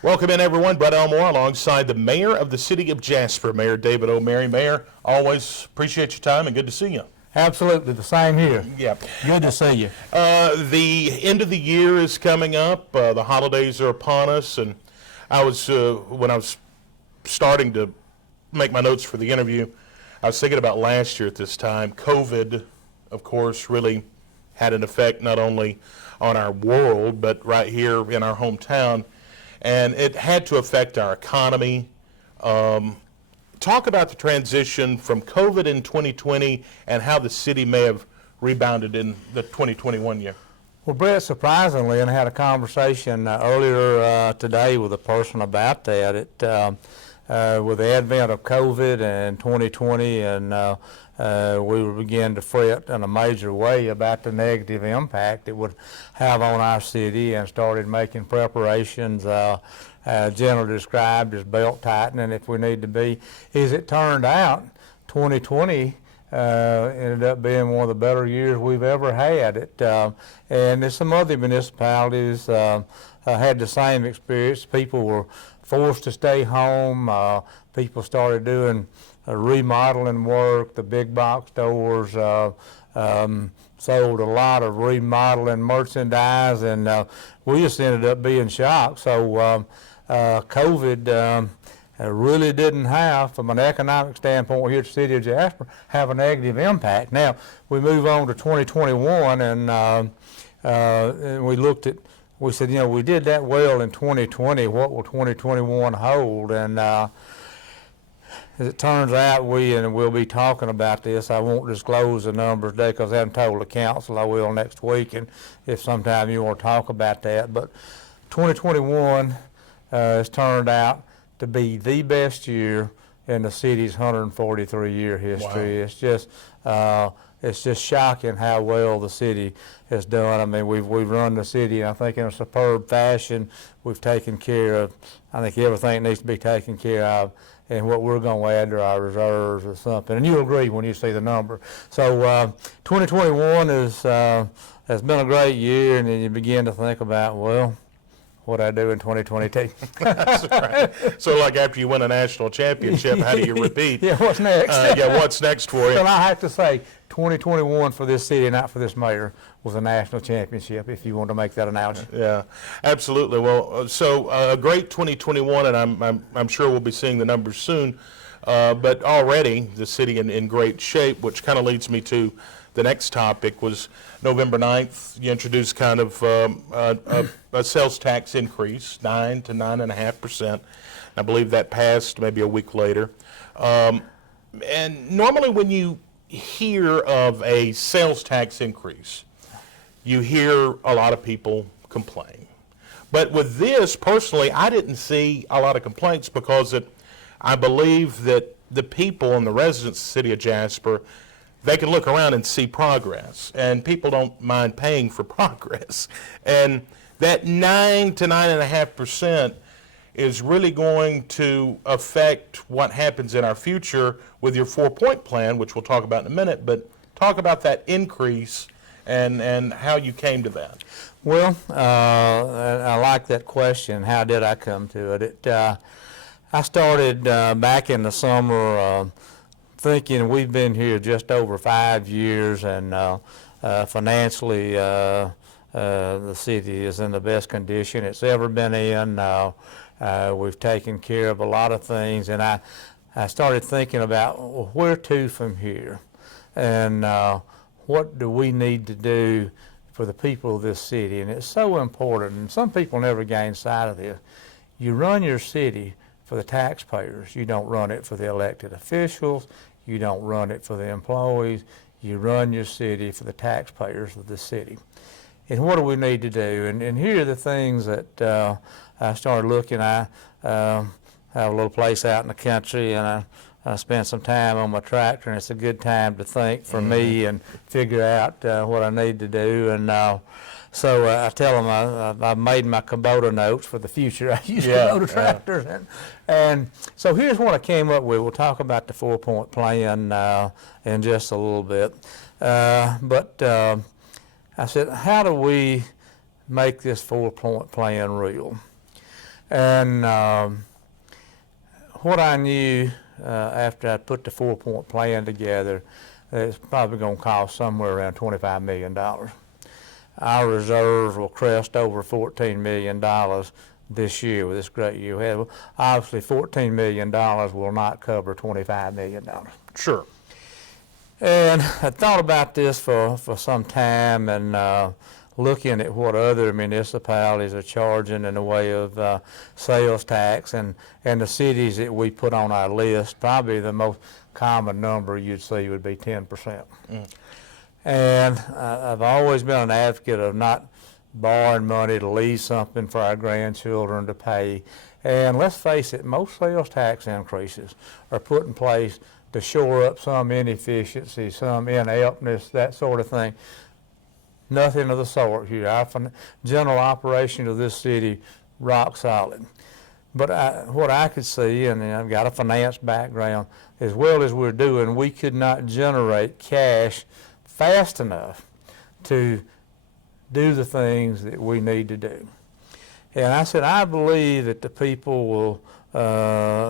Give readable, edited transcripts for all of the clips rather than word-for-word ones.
Welcome in, everyone. Brett Elmore alongside the Mayor of the City of Jasper, Mayor David O'Mary. Mayor, always appreciate your time and good to see you. Absolutely, the same here. Yeah. Good to see you. The end of the year is coming up. The holidays are upon us, and when I was starting to make my notes for the interview, I was thinking about last year at this time. COVID, of course, really had an effect not only on our world, but right here in our hometown. And it had to affect our economy. Talk about the transition from COVID in 2020 and how the city may have rebounded in the 2021 year. Well, Brett, surprisingly, and I had a conversation earlier today with a person about that. With the advent of COVID and 2020, and we began to fret in a major way about the negative impact it would have on our city, and started making preparations, generally described as belt tightening if we need to be. As it turned out, 2020 ended up being one of the better years we've ever had. And some other municipalities had the same experience. People were forced to stay home. People started doing remodeling work. The big box stores sold a lot of remodeling merchandise, and we just ended up being shocked. So COVID really didn't have, from an economic standpoint here at the City of Jasper, have a negative impact. Now, we move on to 2021, and we said, we did that well in 2020. What will 2021 hold? And as it turns out, and we'll be talking about this. I won't disclose the numbers today because I haven't told the council. I will next week, and if sometime you want to talk about that. But 2021 has turned out to be the best year in the city's 143-year history. Wow. It's just shocking how well the city has done. I mean, we've run the city, I think, in a superb fashion. We've taken care of, I think, everything that needs to be taken care of, and what we're going to add to our reserves or something. And you'll agree when you see the number. So 2021 has been a great year, and then you begin to think about, well, what I do in 2022. That's right. So, like after you win a national championship, how do you repeat? Yeah, what's next? What's next for you? Well, I have to say, 2021 for this city, not for this mayor, was a national championship, if you want to make that analogy. Yeah, absolutely. Well, so a great 2021, and I'm sure we'll be seeing the numbers soon. But already the city in great shape, which kind of leads me to the next topic. Was November 9th, you introduced kind of a sales tax increase, 9 to 9.5%. I believe that passed maybe a week later. And normally when you hear of a sales tax increase, you hear a lot of people complain. But with this, personally, I didn't see a lot of complaints because I believe that the people and the residents of the city of Jasper, they can look around and see progress, and people don't mind paying for progress. And that 9 to 9.5% is really going to affect what happens in our future with your 4-point plan, which we'll talk about in a minute. But talk about that increase and how you came to that. Well, I like that question. How did I come to it? I started back in the summer thinking we've been here just over 5 years, and financially the city is in the best condition it's ever been in. We've taken care of a lot of things, and I started thinking about, well, where to from here, and what do we need to do for the people of this city. And it's so important, and some people never gain sight of this. You run your city for the taxpayers. You don't run it for the elected officials. You don't run it for the employees. You run your city for the taxpayers of the city. And what do we need to do? And here are the things that I started looking. I have a little place out in the country, and I spent some time on my tractor, and it's a good time to think for me and figure out what I need to do. And so I tell them I've made my Kubota notes for the future. I use Kubota tractors. And so here's what I came up with. We'll talk about the 4-point plan in just a little bit. But I said, how do we make this 4-point plan real? And what I knew after I put the 4-point plan together, it's probably going to cost somewhere around $25 million. Our reserves will crest over $14 million this year with this great year we had. Well, obviously, $14 million will not cover $25 million. Sure. And I thought about this for some time, and looking at what other municipalities are charging in the way of sales tax, and the cities that we put on our list, probably the most common number you'd see would be 10%. And I've always been an advocate of not borrowing money to leave something for our grandchildren to pay. And let's face it, most sales tax increases are put in place to shore up some inefficiency, some ineptness, that sort of thing. Nothing of the sort here. Our general operation of this city, rock solid. But what I could see, and I've got a finance background, as well as we're doing, we could not generate cash fast enough to do the things that we need to do. And I said, I believe that the people will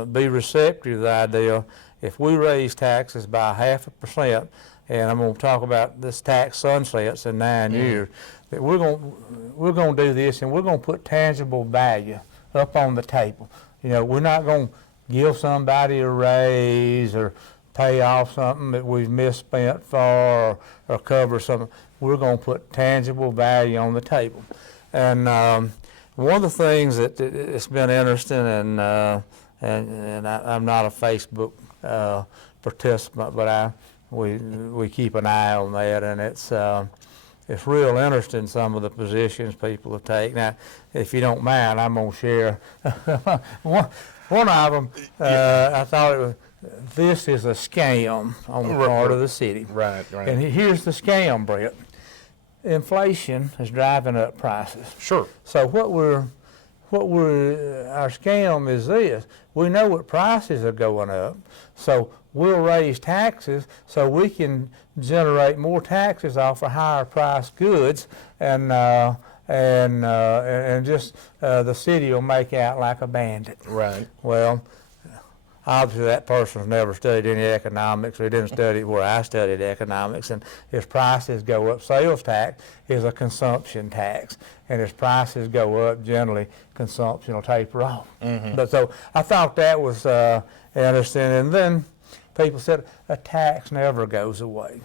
be receptive to the idea if we raise taxes by 0.5%, and I'm going to talk about this tax sunsets in 9 years, that we're going to do this, and we're going to put tangible value up on the table. You know, we're not going to give somebody a raise or pay off something that we've misspent for, or cover something. We're going to put tangible value on the table. And one of the things that it's been interesting, and I'm not a Facebook participant, but we keep an eye on that, and it's real interesting, some of the positions people have taken. Now, if you don't mind, I'm going to share one of them. I thought it was, this is a scam on the part of the city. Right. And here's the scam, Brett. Inflation is driving up prices. Sure. So our scam is this. We know what prices are going up, so we'll raise taxes so we can generate more taxes off of higher priced goods, and just the city will make out like a bandit. Right. Well, obviously that person's never studied any economics, or he didn't study where I studied economics, and as prices go up, sales tax is a consumption tax, and as prices go up, generally consumption will taper off. But so I thought that was interesting, and then people said a tax never goes away.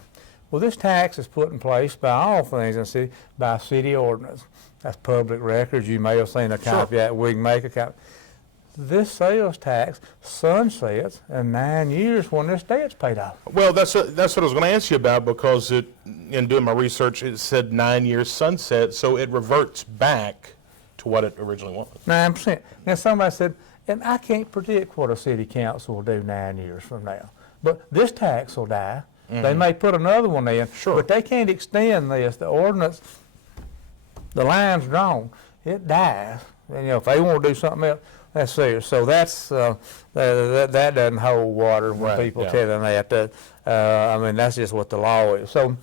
Well, this tax is put in place by all things in the city, by city ordinance. That's public records. You may have seen a copy of that. We can make a copy. This sales tax sunsets in 9 years when this debt's paid off. Well, that's what I was going to ask you about, because in doing my research, it said 9 years sunset, so it reverts back to what it originally was. 9%. Now somebody said, and I can't predict what a city council will do 9 years from now, but this tax will die. They may put another one in, but they can't extend this. The ordinance, the line's drawn, it dies. And if they want to do something else, that's serious. So that's that doesn't hold water when people tell them that. That's just what the law is. So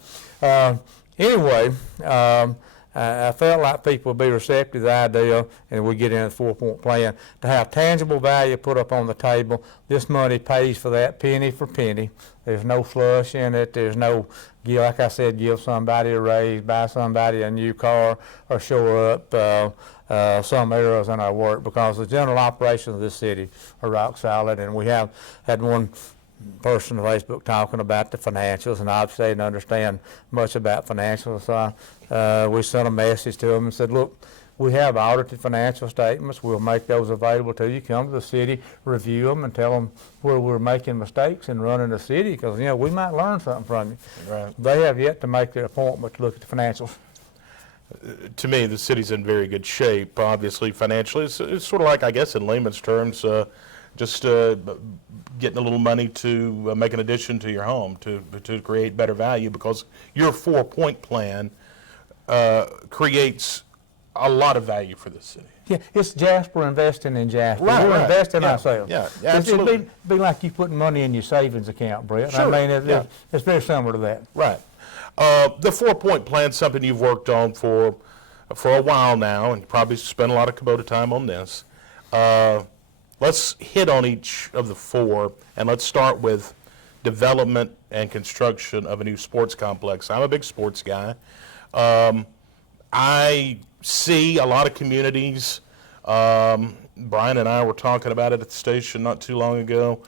anyway, I felt like people would be receptive to the idea, and we get into the 4-point plan, to have tangible value put up on the table. This money pays for that penny for penny. There's no slush in it. There's no, like I said, give somebody a raise, buy somebody a new car, or shore up some errors in our work, because the general operations of this city are rock solid. And we have had one person on Facebook talking about the financials, and obviously they didn't understand much about financials. So we sent a message to them and said, look, we have audited financial statements. We'll make those available to you. Come to the city, review them, and tell them where we're making mistakes in running the city, because we might learn something from you. Right. They have yet to make their appointment to look at the financials. To me, the city's in very good shape, obviously, financially. It's sort of like, I guess, in layman's terms, just getting a little money to make an addition to your home to create better value, because your 4-point plan creates a lot of value for the city. Yeah, it's Jasper investing in Jasper. Right, We're investing yeah, ourselves. Yeah, absolutely. It'd be like you putting money in your savings account, Brett. Sure, It's very similar to that. Right. The 4-point plan is something you've worked on for a while now, and probably spent a lot of Kubota time on this. Let's hit on each of the four, and let's start with development and construction of a new sports complex. I'm a big sports guy. I see a lot of communities. Brian and I were talking about it at the station not too long ago.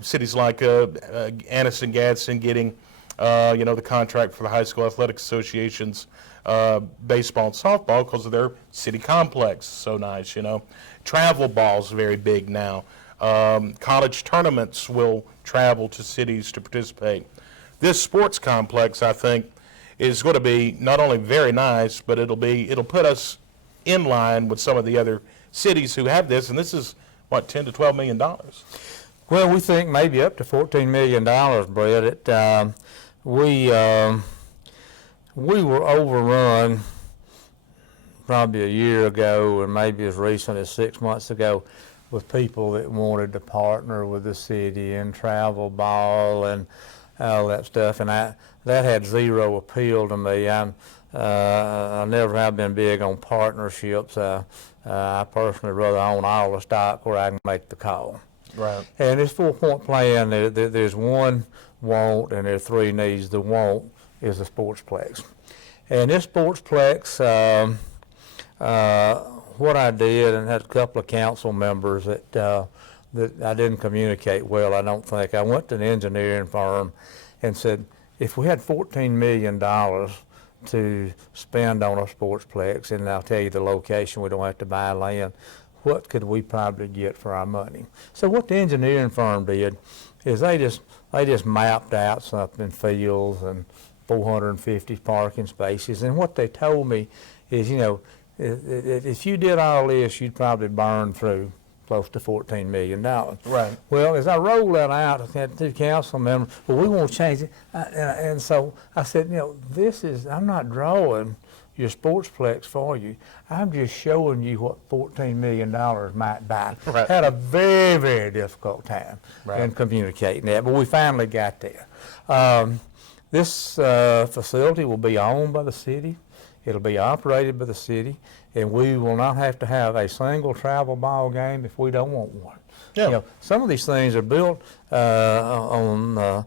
Cities like Annis and Gadsden getting, the contract for the high school athletic associations, baseball and softball because of their city complex. So nice, Travel ball's very big now. College tournaments will travel to cities to participate. This sports complex, I think, is going to be not only very nice, but it'll put us in line with some of the other cities who have this, and this is what, $10 to $12 million. Well, we think maybe up to $14 million, Brett. We were overrun probably a year ago, and maybe as recent as 6 months ago, with people that wanted to partner with the city and travel ball and all that stuff, and that had zero appeal to me. I never have been big on partnerships. I personally rather own all the stock where I can make the call. Right. And this 4-point plan, there's one want and there's three needs. The want is the Sportsplex. And this Sportsplex, what I did, and had a couple of council members that I didn't communicate well, I don't think. I went to an engineering firm and said, if we had $14 million to spend on a Sportsplex, and I'll tell you the location, we don't have to buy land, what could we probably get for our money? So what the engineering firm did is they just mapped out something, fields and 450 parking spaces, and what they told me is, if you did all this, you'd probably burn through close to $14 million. Right. Well, as I rolled that out, I had two council members, well, we want to change it. And so I said, I'm not drawing your Sportsplex for you. I'm just showing you what $14 million might buy. Right. Had a very, very difficult time in communicating that, but we finally got there. This facility will be owned by the city. It'll be operated by the city, and we will not have to have a single travel ball game if we don't want one. Yeah. Some of these things are built on the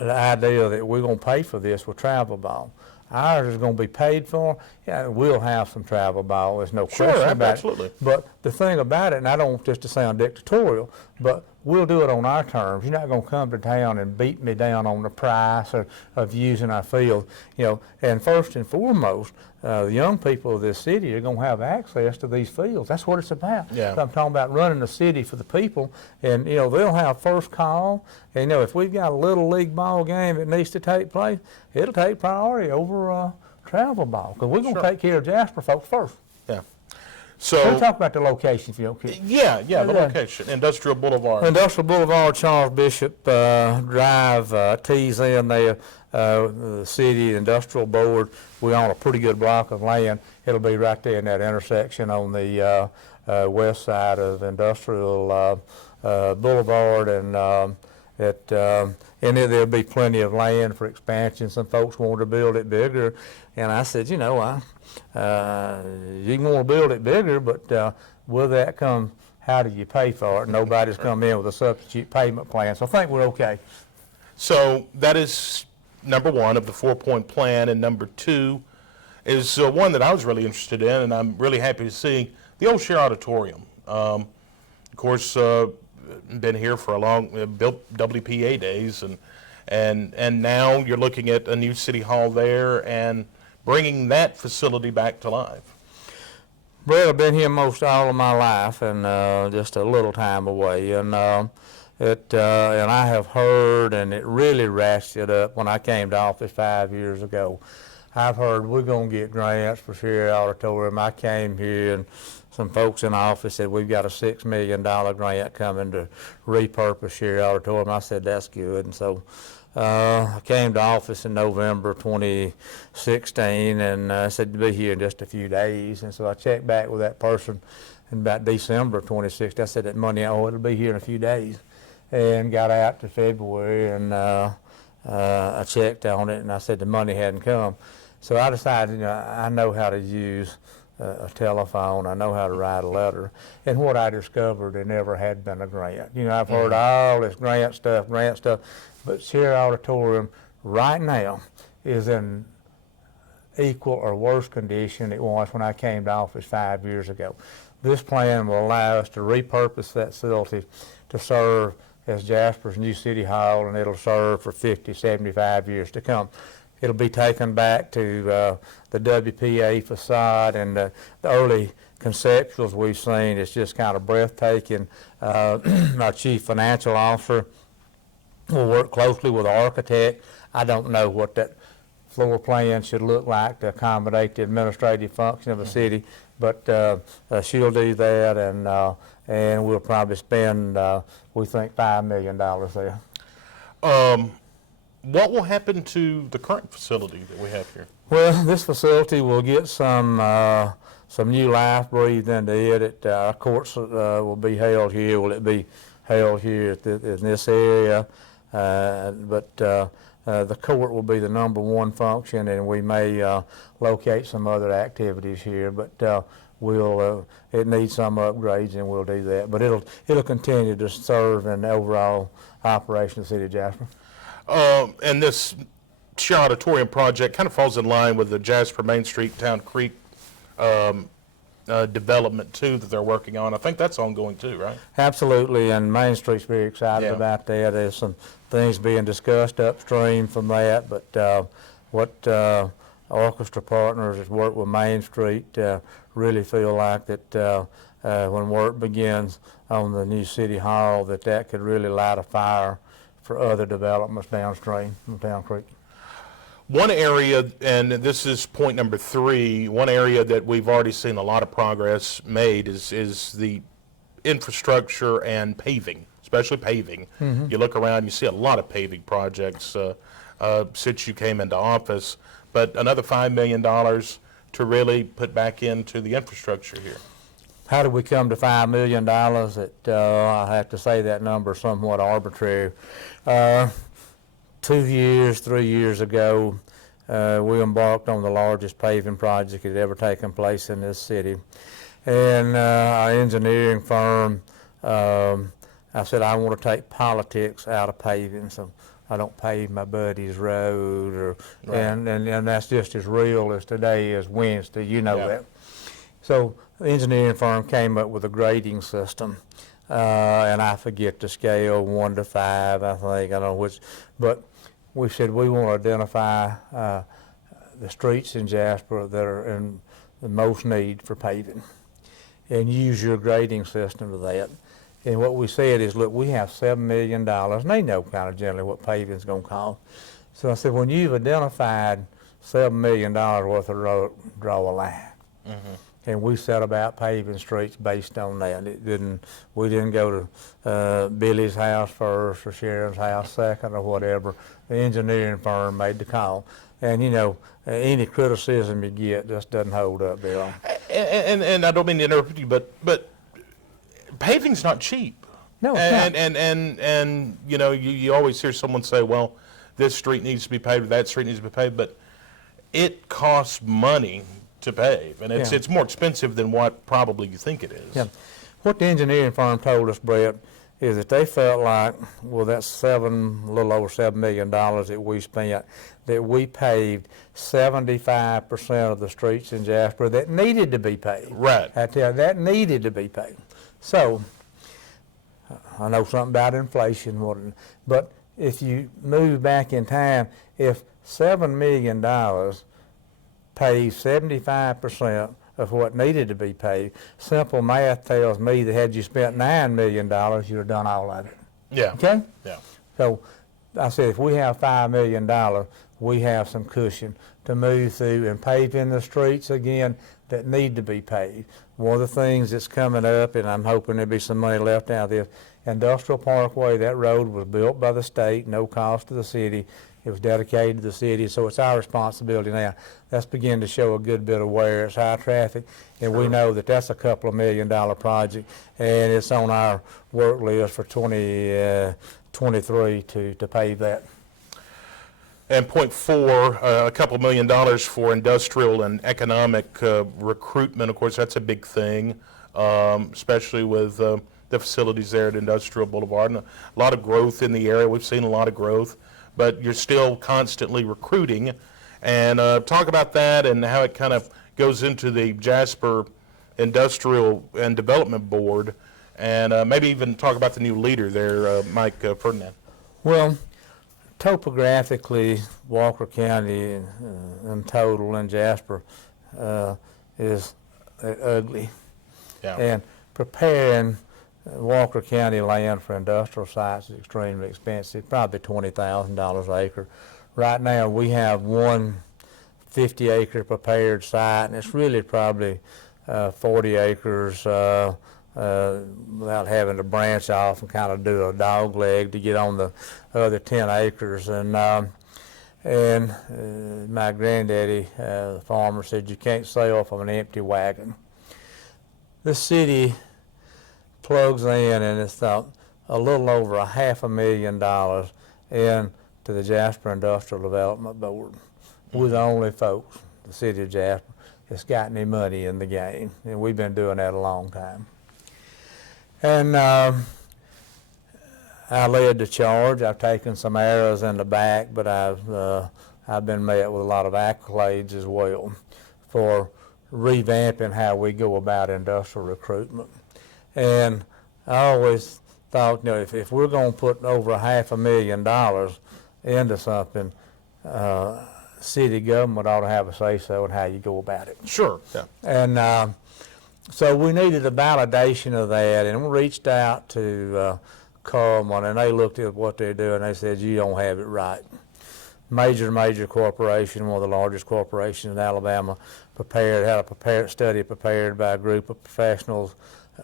idea that we're going to pay for this with travel ball. Ours is going to be paid for. Yeah, we'll have some travel ball. There's no question about absolutely. it. But the thing about it, and I don't want this to sound dictatorial, but we'll do it on our terms. You're not going to come to town and beat me down on the price of using our field. And first and foremost, the young people of this city are going to have access to these fields. That's what it's about. Yeah. So I'm talking about running the city for the people, and they'll have first call. And if we've got a little league ball game that needs to take place, it'll take priority over travel ball, because we're going to take care of Jasper folks first. Yeah. So So, talk about the location if you don't care. yeah, the location, Industrial Boulevard. Industrial Boulevard, Charles Bishop Drive, tees in there, the city industrial board. We own a pretty good block of land. It'll be right there in that intersection on the west side of Industrial Boulevard, and there'll be plenty of land for expansion. Some folks wanted to build it bigger, and I said, you can want to build it bigger, but with that comes, how do you pay for it? Nobody's come in with a substitute payment plan, so I think we're okay. So that is number one of the 4-point plan, and number two is one that I was really interested in, and I'm really happy to see, the old Share Auditorium. Of course, been here for a long, built WPA days, and now you're looking at a new city hall there and bringing that facility back to life. Brett, I've been here most all of my life, and just a little time away, and I have heard, and it really ratcheted up when I came to office 5 years ago. I've heard we're going to get grants for Share Auditorium. I came here, and some folks in the office said we've got a $6 million grant coming to repurpose Share Auditorium. I said that's good, and so I came to office in November 2016, and I said to be here in just a few days. And so I checked back with that person in about December 2016. I said that money, it'll be here in a few days, and got out to February, and I checked on it, and I said the money hadn't come. So I decided, I know how to use a telephone. I know how to write a letter. And what I discovered, there never had been a grant. You know, I've heard all this grant stuff, but Share Auditorium right now is in equal or worse condition it was when I came to office 5 years ago. This plan will allow us to repurpose that facility to serve as Jasper's new city hall, and it'll serve for 50, 75 years to come. It'll be taken back to the WPA facade, and the early conceptuals we've seen is just kind of breathtaking. Our chief financial officer will work closely with the architect. I don't know what that floor plan should look like to accommodate the administrative function of a city, but she'll do that, and we'll probably spend, we think, $5 million there. What will happen to the current facility that we have here? Well, this facility will get some new life breathed into it. Our courts will be held here. Will it be held here in this area? But the court will be the number one function, and we may locate some other activities here. But it needs some upgrades, and we'll do that. But it'll continue to serve in the overall operation of the city of Jasper. And this Share Auditorium project kind of falls in line with the Jasper Main Street Town Creek development too that they're working on. I think that's ongoing too, right? Absolutely, and Main Street's very excited about that. There's some things being discussed upstream from that, but what orchestra partners that work with Main Street really feel like that when work begins on the new city hall, that could really light a fire for other developments downstream from Town Creek. One area, and this is point number 3, one area that we've already seen a lot of progress made is the infrastructure and paving, especially paving. Mm-hmm. You look around, you see a lot of paving projects since you came into office, but another $5 million to really put back into the infrastructure here. How did we come to $5 million? I have to say that number is somewhat arbitrary. 3 years ago, we embarked on the largest paving project that had ever taken place in this city. And our engineering firm, I said, I want to take politics out of paving, so I don't pave my buddy's road, and that's just as real as today as Wednesday, you know that. So the engineering firm came up with a grading system, and I forget the scale, 1 to 5, I think, I don't know which, but we said we want to identify the streets in Jasper that are in the most need for paving, and use your grading system to that. And what we said is, look, we have $7 million, and they know kind of generally what paving is going to cost. So I said, when you've identified $7 million worth of road, draw a line. Mm-hmm. And we set about paving streets based on that. We didn't go to Billy's house first or Sharon's house second or whatever. The engineering firm made the call. And you know, any criticism you get just doesn't hold up very long. And I don't mean to interrupt you, but paving's not cheap. No, it's not. And you know, you always hear someone say, well, this street needs to be paved, that street needs to be paved, but it costs money to pave, and it's more expensive than what probably you think it is. Yeah. What the engineering firm told us, Brett, is that they felt like, well, that's a little over $7 million that we spent, that we paved 75% of the streets in Jasper that needed to be paved. Right. I tell you, that needed to be paved. So, I know something about inflation, but if you move back in time, if $7 million paved 75% of what needed to be paved, simple math tells me that had you spent $9 million, you'd have done all of it. Yeah. Okay? Yeah. So I said, if we have $5 million, we have some cushion to move through and pave in the streets again that need to be paved. One of the things that's coming up, and I'm hoping there'll be some money left out of this, Industrial Parkway, that road was built by the state, no cost to the city. It was dedicated to the city, so it's our responsibility now. That's beginning to show a good bit of wear. It's high traffic, and we know that that's a couple of $1 million project, and it's on our work list for 2023 to pave that. And point four, a couple $1 million for industrial and economic recruitment. Of course, that's a big thing, especially with the facilities there at Industrial Boulevard. And a lot of growth in the area. We've seen a lot of growth, but you're still constantly recruiting. And talk about that and how it kind of goes into the Jasper Industrial and Development Board, and maybe even talk about the new leader there, Mike Ferdinand. Well, topographically, Walker County in total and Jasper is ugly. Yeah. And preparing Walker County land for industrial sites is extremely expensive, probably $20,000 an acre. Right now we have one 50-acre prepared site, and it's really probably 40 acres without having to branch off and kind of do a dog leg to get on the other 10 acres. And my granddaddy, the farmer, said you can't sail from an empty wagon. The city plugs in, and it's a little over $500,000 into the Jasper Industrial Development Board. We're the only folks, the city of Jasper, that's got any money in the game, and we've been doing that a long time. And I led the charge. I've taken some arrows in the back, but I've been met with a lot of accolades as well for revamping how we go about industrial recruitment. And I always thought, you know, if we're going to put over $500,000 into something, city government ought to have a say-so in how you go about it. Sure. Yeah. And so we needed a validation of that, and we reached out to Coleman, and they looked at what they're doing. They said, you don't have it right. Major corporation, one of the largest corporations in Alabama, had a study prepared by a group of professionals.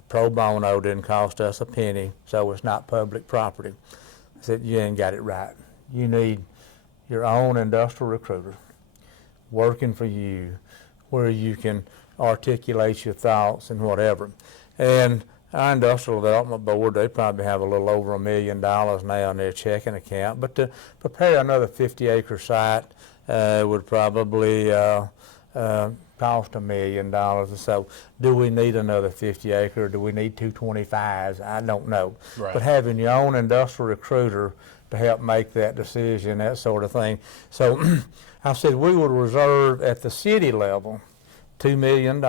Pro bono, didn't cost us a penny, so it's not public property. I said, you ain't got it right. You need your own industrial recruiter working for you, where you can articulate your thoughts and whatever. And our Industrial Development Board, they probably have a little over $1 million now in their checking account, but to prepare another 50-acre site would probably cost $1 million or so. Do we need another 50-acre? Do we need 225s? I don't know. Right. But having your own industrial recruiter to help make that decision, that sort of thing. So I said we would reserve at the city level $2 million,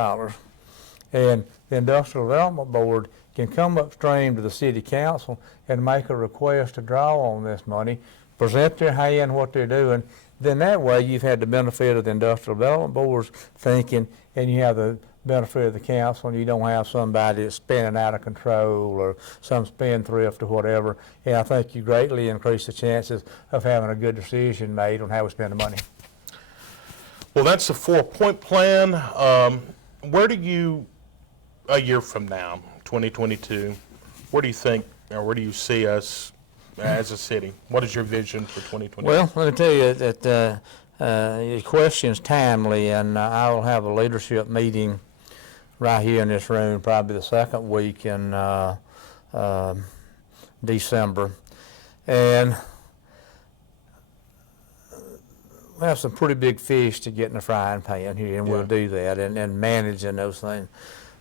and the Industrial Development Board can come upstream to the city council and make a request to draw on this money, present their hand what they're doing. Then that way you've had the benefit of the Industrial Development Board's thinking, and you have the benefit of the council, and you don't have somebody that's spinning out of control or some spendthrift or whatever. And I think you greatly increase the chances of having a good decision made on how we spend the money. Well, that's the 4-point plan. Where do you, a year from now, 2022, where do you think, or where do you see us as a city? What is your vision for 2022? Well, let me tell you that your question's timely, and I will have a leadership meeting right here in this room, probably the second week in December. And we have some pretty big fish to get in the frying pan here, and we'll do that, and managing those things.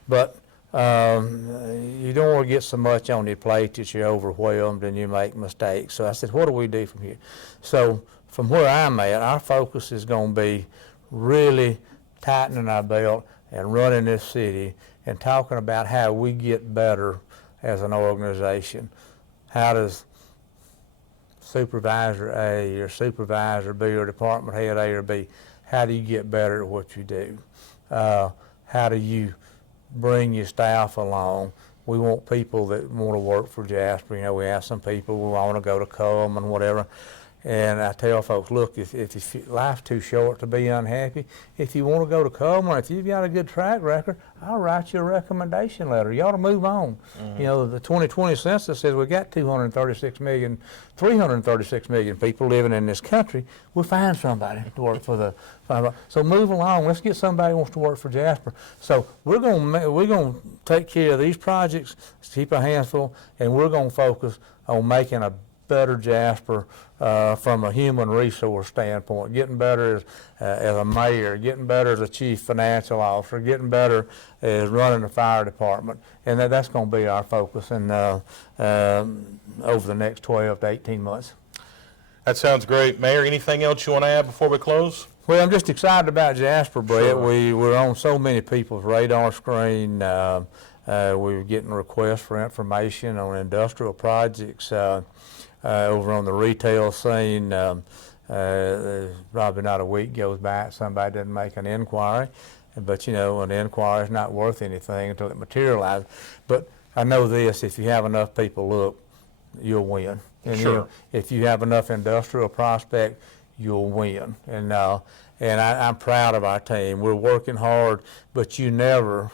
But you don't want to get so much on your plate that you're overwhelmed and you make mistakes. So I said, what do we do from here? So from where I'm at, our focus is going to be really tightening our belt and running this city and talking about how we get better as an organization. How does Supervisor A or Supervisor B or Department Head A or B, how do you get better at what you do? How do you bring your staff along? We want people that want to work for Jasper. You know, we have some people who want to go to Coleman and whatever. And I tell folks, look, if life's too short to be unhappy, if you want to go to Coleman, if you've got a good track record, I'll write you a recommendation letter. You ought to move on. Mm-hmm. You know, the 2020 census says we've got 336 million people living in this country. We'll find somebody to work for the. So move along. Let's get somebody who wants to work for Jasper. So we're going to take care of these projects, keep our hands full, and we're going to focus on making a better Jasper from a human resource standpoint, getting better as a mayor, getting better as a chief financial officer, getting better as running the fire department, and that's going to be our focus over the next 12 to 18 months. That sounds great. Mayor, anything else you want to add before we close? Well, I'm just excited about Jasper, Brett. Sure. We're on so many people's radar screen. We're getting requests for information on industrial projects over on the retail scene. There's probably not a week goes by somebody doesn't make an inquiry, but an inquiry is not worth anything until it materializes. But I know this: if you have enough people look, you'll win. And Sure. If you have enough industrial prospect, you'll win. And I'm proud of our team. We're working hard, but you never,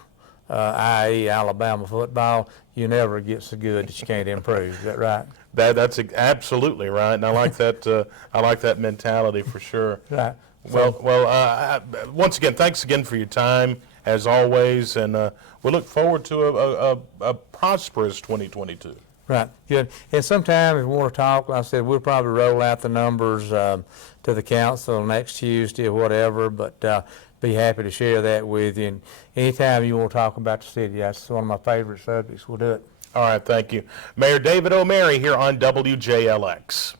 i.e. Alabama football, you never get so good that you can't improve. Is that right? That's absolutely right, and I like that. I like that mentality for sure. Right. Well, once again, thanks again for your time, as always, and we look forward to a prosperous 2022. Right, good. And sometime if you want to talk, like I said, we'll probably roll out the numbers to the council next Tuesday or whatever, but be happy to share that with you. And anytime you want to talk about the city, that's one of my favorite subjects, we'll do it. All right, thank you. Mayor David O'Mary here on WJLX.